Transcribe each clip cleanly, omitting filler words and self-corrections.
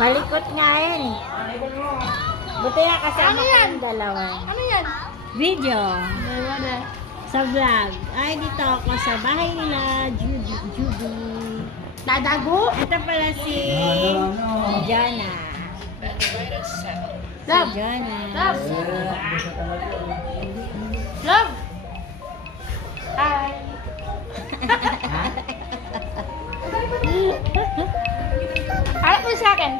Malikot nga yan eh. Buti nga kasama kayong dalawa. Ano yan? Video. Sa vlog. Ay, dito ako sa bahay nila. Judy. Dadago? Ito pala si Jana. Love. Jana. Love. Love. Hi. Harap mo sa akin.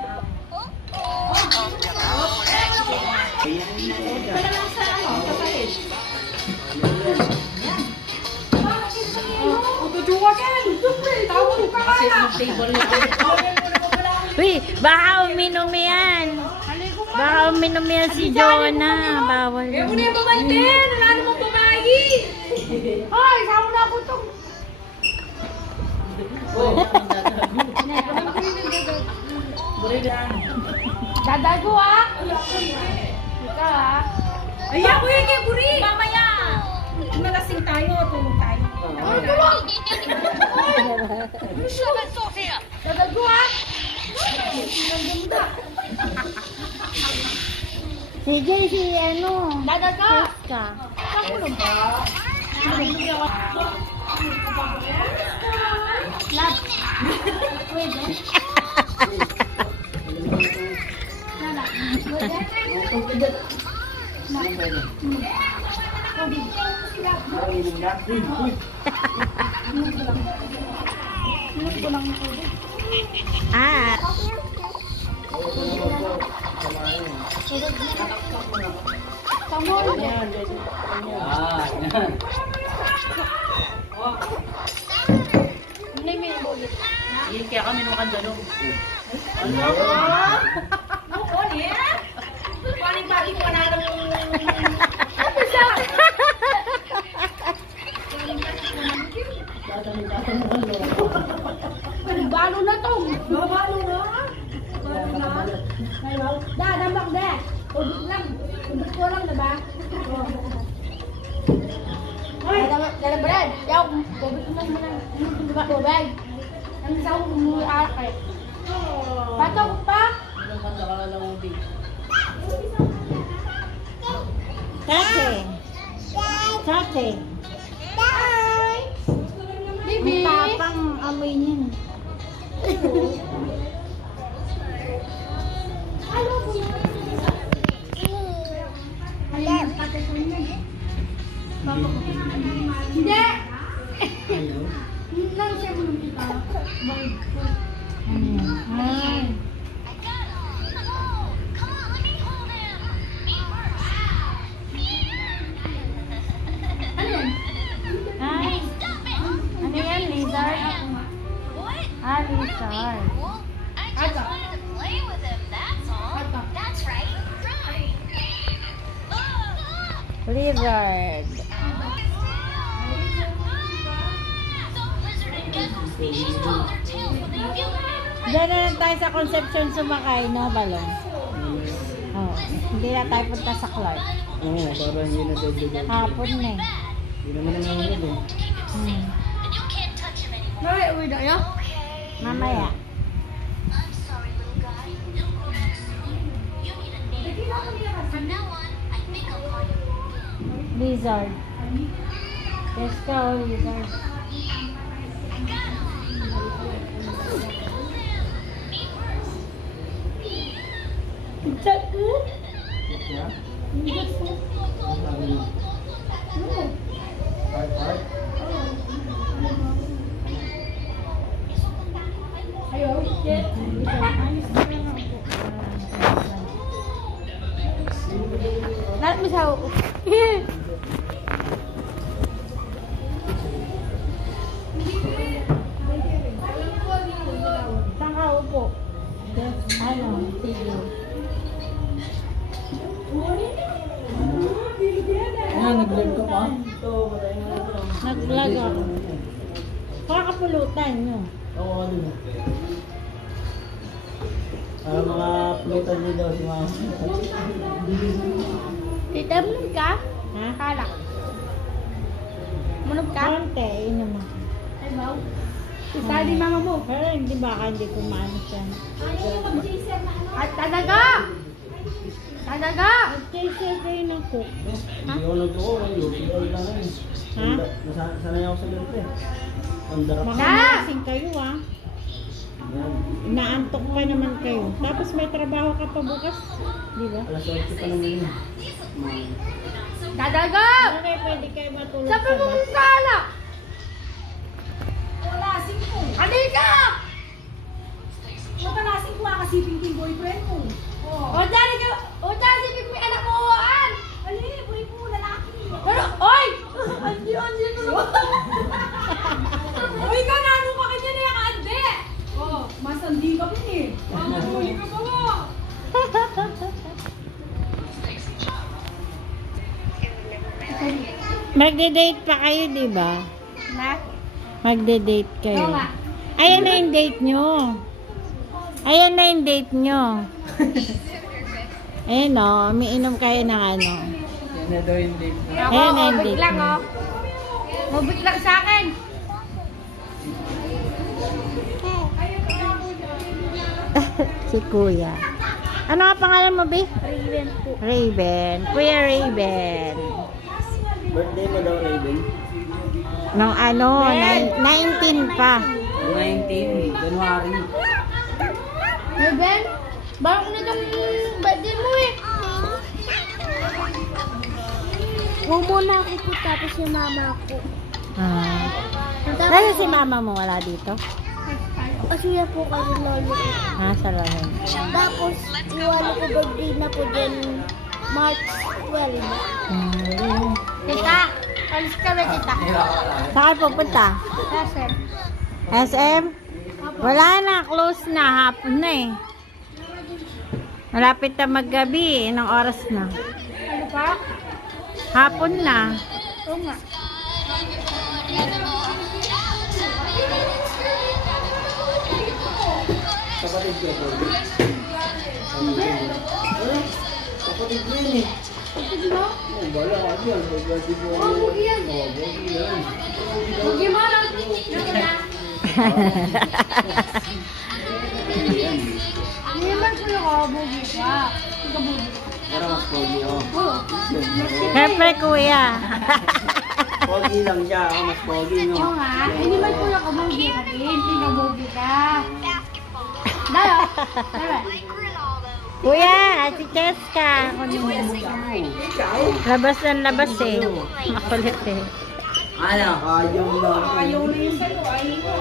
Uy, baka uminom yan. Baka uminom yan si Jonah. Bawal. Kaya mo na yung babantin. Wala namang babae. Hoy, sama na ako itong. Dadago ah. Ika ah. Ay, ako yung kay Buri. Mamaya. Malasing tayo. Tulog tayo. Tulog. Dadago ah. Si Jay, si ano? Dadago. Ka. Kakulog ka. Lab. Pwede. Nada. Pwede. Ah. Kaya kami nung kandalo. Ano? Oo, niya? Pari-pari ko na lang. Ano siya? Balo na to. Balo na. Damak deh. Udut lang. Udut ko lang, diba? Hoy, dalam beran. Jauh. Udut lang mo lang. Diba, tubig? Ang isang umuarak eh. Patok pa? Tate. Tate. Bibi. Ang tapang amoy niyan. Hindi. Nang siya mo kita. Ay. Ay. Ano yan, lizard? Ah, lizard. Ata. Lizard. Diyan na lang tayo sa Concepcion sumakay, no, Balong? Oh, hindi na tayo punta sa Clark. Oo, para hindi na dagdagan. Hapon na eh. Hindi naman ang nangyayari eh. Nay, uwi na ya? Mamaya. Lizard. Let's go, lizard. Chat ko? Siya? Chat ko? Ang sabi mo? Part? Ayaw. Chat. Lahat mo sa ako. Saan ka upo? Ano? Sige. Ah, nag-vlog ka pa? Nag-vlog ako. Kakapulutan nyo. Oo, ano. Para mga pulutan niyo daw si Mama. Tita, munog ka? Ha? Kala. Munog ka? Konti, inom ako. Ay, baw. Isa din mama mo. Pero hindi baka hindi kumaano siya. At talaga! Talaga! Mag-chaser kayo ng cook. Hindi ako nag-oo. YouTube lang lang eh. Ha? Sanay ako sa ganito eh. Ang darap. Baka Na! malasing kayo ah. Yan. Naantok pa naman kayo. Tapos may trabaho ka pa bukas. Di ba? Alas 8 pa naman yun. Talaga! Okay, pwede kayo matulog Sabi sa mo bus. kung sala! Wala, singko. Halika! Nakalasin ko nga kasipin ko yung boyfriend ko. O, dali ka! O, dali sipin mo yung anak mo, Oan! Ali, boy ko, lalaki. Pero, oy! Andi na naman. Uy, ka na, ano ka kanya na yung ande? Oh, masandi ka pin eh. Huli ka pa nga. Magde-date pa kayo, di ba? Na? Magde-date kayo. Oo nga. Ayan na yung date nyo. Ayan na yung date nyo. Ayan o, umiinom kayo ng ano. Yan na daw yung date na. Ako, Ayan na yung mabit date lang, mo. oh. Mabit lang sa akin. Si Kuya. Ano nga pangalan mo, Be? Raven po. Raven. Kuya Raven. Birthday mo daw, Raven? Nung ano, 19 pa. 19, January. Raven? Bago na itong birthday mo eh. Huwag muna ako po tapos yung mama ko. Ah. Kaya si mama mo wala dito? Kasi yan po kasi lolo ko. Ah, sa lahat. Tapos, iwala ko birthday na po dyan March 12. Tita, alis kami tita. Saan pupunta? Kasi, SM? Wala na, close na. Hapon na eh. Malapit na maggabi. Anong oras na? ano pa? Hapon na. Oo nga. Kapatid ko po. Kapatid ko yun eh. Ito mo? Oh, bala ka dyan. Birthday mo. Oo, bugi yan. Oh, bugi yan. Bugi mo lang. Hindi naman ko yung bugi ka. Ikaw bugi. Pero mas pogi ako. Oo. Siyempre, kuya. Pogi lang siya. Ako mas pogi, no? Oo nga. Hindi man ko yung bugi ka din. Pinabugi ka. Dalo. Dalo. Kuya, si Cheska. Labas ng labas eh. Makulit eh. Ano? Ayaw lang. Ayaw na yun sa'yo, ay ko.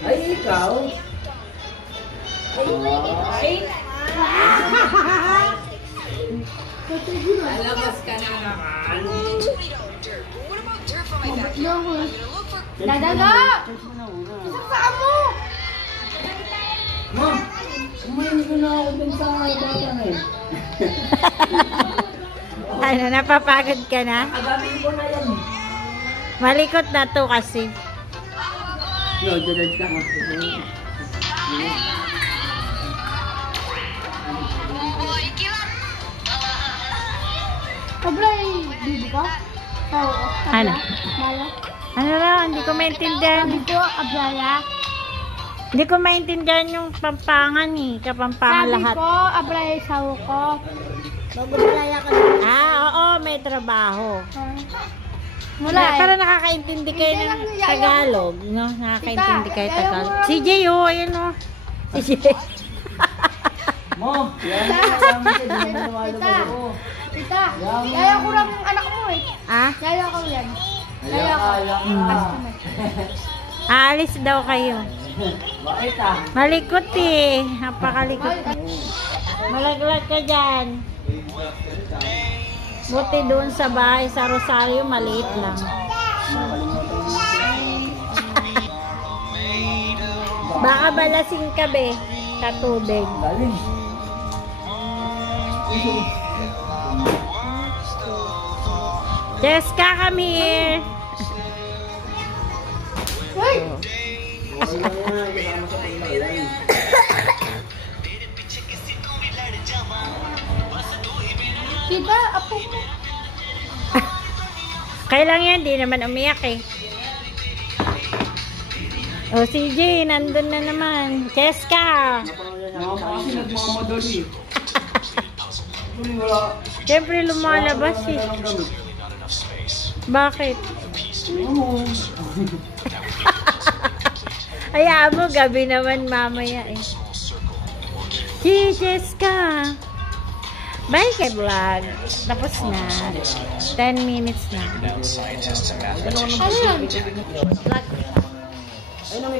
Ay, ikaw? Ay, lalabas ka na naman. Dadaga! Isang saan mo! Ma! Kumain ko na ako dun sa bata na eh. Ano, napapagod ka na? Agabi ko na yan eh. Malikot na to kasi. Yo, dyan ka. Kabray, bibi ka? Oo. Ano? Mala. Ano lang, hindi ko maintindihan. Sabi ko, abraya. Hindi ko maintindihan yung pampangan eh. Kapampangan Sabi lahat. ko, abraya isaw ko. Mag-abraya ka na. Ah, oo, may trabaho. Wala eh. Para nakakaintindi kayo Hindi ng lang, yayaw Tagalog, no? Nakakaintindi kayo yayaw Tagalog. mo. Si Jay, oh, ayun, oh. Si Jay. Mo! Yan na kami siya. Di mo lumalabas ako. Tita, yaya ko lang yung anak mo eh. Ah? Yaya ko yan. Yaya ko. Alam Customer. Aalis daw kayo. Bakit ah? Malikot eh. Napakalikot. Malaglag ka dyan. Buti doon sa bahay sa Rosario, maliit lang. Baka balasing ka be sa tubig. Galing. Jessica, come here. Uy! Okay lang yan. Kasama sa paglalan. Tita, apo mo. Kailang yan, di naman umiyak eh. O, CJ, nandun na naman. Cheska! Kasi nagmamadali. Wala. Siyempre, lumalabas eh. Bakit? Hayaan mo, gabi naman mamaya eh. Si Cheska! Bye kay vlog. Tapos na. 10 minutes na. Ano yan? Vlog.